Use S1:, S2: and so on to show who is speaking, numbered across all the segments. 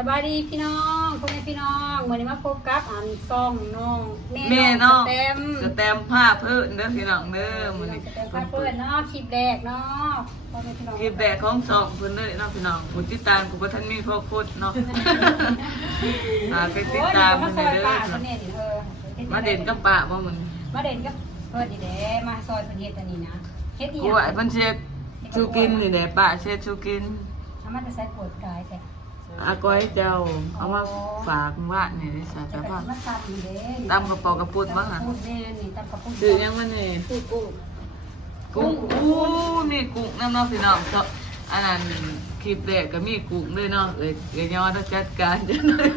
S1: สบายดีพี่น้องพ่อแม่พี่น้องวันนี้มาพบกับอันซองน้อง
S2: แม่น้อง
S1: สเต็ม
S2: สแตมป์ผ้าเพิ่นเด้อพี่น้องเด้อมื้อนี้
S1: สเต็มพาเพื่อนเนาะคลิปแรกเนาะพ่อแม่พี่น้อง
S2: คลิปแรกของสองเพิ่นเลยเนาะพี่น้องผู้ติดตามกูบ่ทันมีพ่อโคตรเนาะหาไปติดตาม
S1: โอ้
S2: เพิ่
S1: ย
S2: น
S1: เดี๋ยว
S2: เด้
S1: มา
S2: อ
S1: ซอยป้าคนนี้ดิเออ
S2: มาเด่นกับป้าบ่มึง
S1: มาเด่นกับเพื่อนดิเด้มาซอยประเทศอันนี้นะเฮ็ดอีห
S2: กู
S1: ยัง
S2: ว่าเพิ่นเช็ดชูกินนี่แหละป้าเช็ดชูกิน
S1: ทำมาจะใส่ปวดกายแต่
S2: อาก้อยเจ้าเอามาฝากบ้านนี่ได้สา
S1: จะ
S2: ธุ
S1: ไป
S2: ภาพ
S1: มาตำเด้
S2: ตำกระเป๋ากระปุกมาหั่น
S1: พูดแม่นี่ตำกระปุก
S2: ซื้อยังมันนี่
S1: พูดกุ้ง
S2: กุ้งอู้มีกุ้งน้ำเนาะพี่น้องเจ้าอันนั้นคลิปแรกก็มีกุ้งด้วยเนาะเอ้ยเอ้ยยอต้องจัดการจังเลย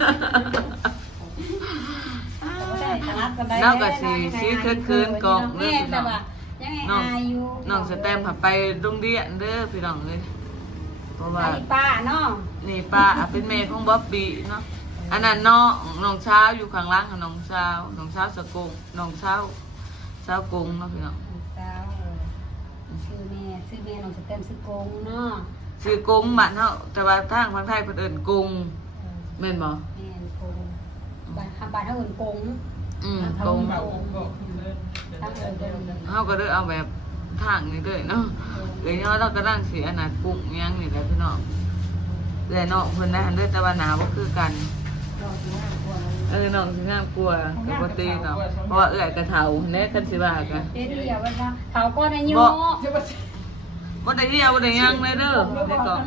S2: เราก็สิสิคืนๆกล่องเด้
S1: แม่
S2: อพี่น้
S1: แต่
S2: อง
S1: ว่ายังไง
S2: น้อง
S1: อายุ
S2: น้องสแตมป์ค่ะไปโรงเรียนเด้อพี่น้องเลยเพราะว่า
S1: อันนี้ป้าเนาะ
S2: นี่ป้าอะเป็นแม่ของบ๊อบบี้เนาะอันนั้นน้องน้องเช้าวอยู่ข้างล่างของน้องเช้าวน้องเช้าวสะกงน้องเช้าวเช้าวกงเนาะพี่น้อง
S1: สาวชื่อแม่ชื่อแม่น้องสเต็มชื่อกงเนาะ
S2: ชื่อกงบ้านเฮาแต่ว่าทางฝั่งไทยเพิ่นเอิ้นกงแม่นบ่
S1: แม่นกงบ้านทำบ้านเท่าอื่นกง
S2: อืมกง
S1: ทางอื่นเดิน
S2: เฮาก็เลยเอาแบบทางนี้เลยเนาะเอ้ยเนาะเราก็นั่งสิอันนั้นกุ้งอิหยังนี่แหละพี่น้อง แต่น้องเพิ่นนะอันเด้อแต่ว่าหนาบ่คือกัน
S1: รอที่หน้ากลัว
S2: เออน้องสิงามกลัวกับปกติเนาะเพราะว่าเอื้อยกระเถาแน่กันสิว่ากัน
S1: เดี๋ยวเดี๋ยวว่าจะเขาก็นายโย
S2: บ่ได้เหี่ยวบ่ได้หยังเลยเด้อได้ก่อน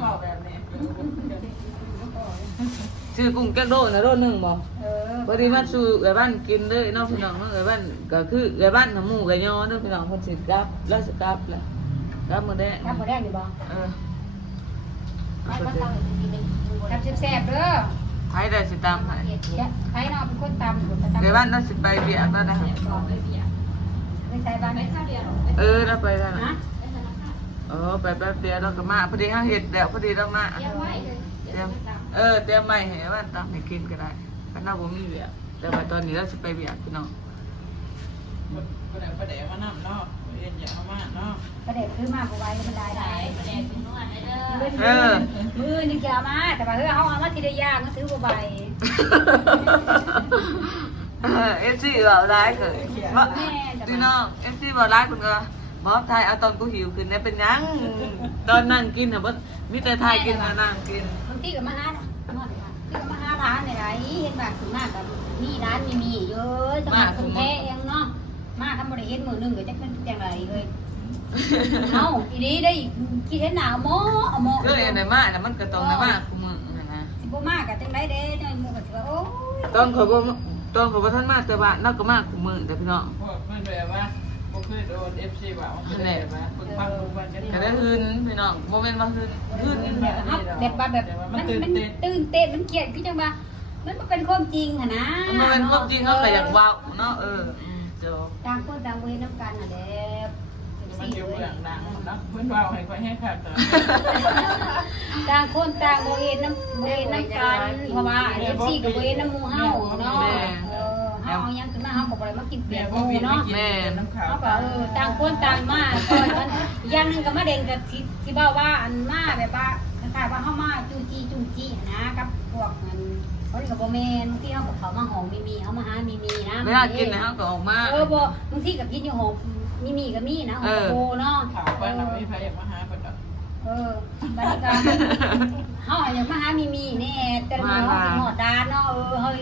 S2: ชื่อกุ้งแก้วโดนะโดหนึงบ่
S1: เออ
S2: พอดีมาสู่เอื้อยบ้านกินเด้อเนาะพี่น้องเนาะเอื้อยบ้านก็คือเอื้อยบ้านน้ำหมูกับยอเด้อพี่น้องเพิ่นสิกลับแล้วสิกลับแหละกลับมื้อแดง
S1: รับหมดแรกนี่บ่
S2: เออ
S1: รับแซ่บๆเด้อ
S2: ไผได้สิตามให้
S1: ใครเนาะเป็นคนตำ
S2: เอื้อยบ้านน่าสิไปเบียกแล้วนะ
S1: ไม่ใช่บ้านไม่ค่าเดียวหรอ
S2: เออแล้วไปแล้ว
S1: นะ
S2: นะเออไปแป๊บเดียวแล้วก็มาพอดีเฮาเฮ็ดแล้วพอดีแล้วมา
S1: เตรียมไว้
S2: เตรียมเออเตรียมใหม่ให้ว่าตามให้กินก็ได้ก็น่าบ่มีเบียร์แต่ว่าตอนนี้เราจะไปเบียร์พี่น้อง
S3: ประเดี๋ยวประเดี๋ยวมานั่งเนาะเรียนอย่าเอามาเนาะ
S1: ประเด็กคือมาบ่ไว้มันได้ได้ประเด็กถึงนวดได้เด้อ
S2: เออ
S1: มือนี่จะเอามาแต่ว่าเฮ้ยเฮาเอามาทีละอย่างก็ถือบ่ใบ
S2: เออเอฟซีบอกร้ายเกิดว่าพี่น้องเอฟซีบอกร้ายคุณก็บอกไทยเอาตอนกูหิวขึ้นเนี่ยเป็นหยังตอนนั่งกินน่ะบ่มีแต่ไทยกินน่ะนั่งกิน
S1: บางทีก็มาหาที่ก็มาหาร้านในไรเห็นแบบถึงมากกับมีร้านมีมีเยอะจังหวัดคุณแพ้เองเนาะมาทำบริเฮ็ดมือหนึงก็จะเป็นจังไรเลย เอ้าอีนี้ได้คิดเห็นหนาวโมเอาโม
S2: ก็เลยในมาน่ะมันก็ต้องในมาคุมึงนะนะ
S1: สิบ่มากกับจังไรเด้ในหมู่ก็สิว่าโอ้ย
S2: ตอนเขาบ่ตอนเขาบ่ทันมาแต่ว่าเราก็มาคุมึงแต่พี่น้อง
S3: พวกเพื่อนแบบว่าพวกเคยโดนเอฟซีว่ามันเป็นแบบว่าปึ้งปังปึ้งปังกัน
S2: ก็ได้หืนพี่น้องบ่แม่นว่าหืนหืน
S1: แบบว่าแบบว่าแบบมันมันตื่นเต้นมันเกลียดพี่จังว่ามันบ่เป็นความจริงอะนะ
S2: มันเป็นความจริงเขาก็อยากเว้าเนาะเอออืมเจ้า
S1: ต่างคนต่างเวรน้ำกันน่ะแหละ
S3: มันอยู่เบื้องดังเนาะเพื่อนว่าให้ค่อยให้ขาด
S1: ต่างคนต่างเวรน้ำเวรน้ำกันเพราะว่าเอฟซีกับเวรน้ำหมูเฮาเนาะเออเฮาเอาหยังขึ้นมาเฮาก็บ่ได้มากินเปลี
S3: แม่
S1: ยกห
S3: พวก
S1: มู
S3: พี่ไม่
S1: เนาะ
S3: กินน้ำขาว
S1: เขาก็เออต่างคนต่างมาซอยกันอีกอย่างหนึงก็มาเด่นกับที่ที่เว้าว่าอันมาแบบว่าคล้ายๆว่าเฮามาจู้จี้จุ้งจี้นะกับพวกนั้นคนก็บ่แม่นบางทีเฮาก็เข้ามาห้องมีมีเฮามาหามีมีนะ
S2: เวลากินนะเขาก็ออกมา
S1: เออบ่บางทีก็กินอยู่ห้อง มีมีก็มีนะโอ้โหเนาะ
S3: ถามว่าเราไม่พยายามมาหาคนแบบ
S1: เออบรรยากาศเฮาอย่างมหามีมีแน่แต่เราหอดดานเนาะเออเฮ้ย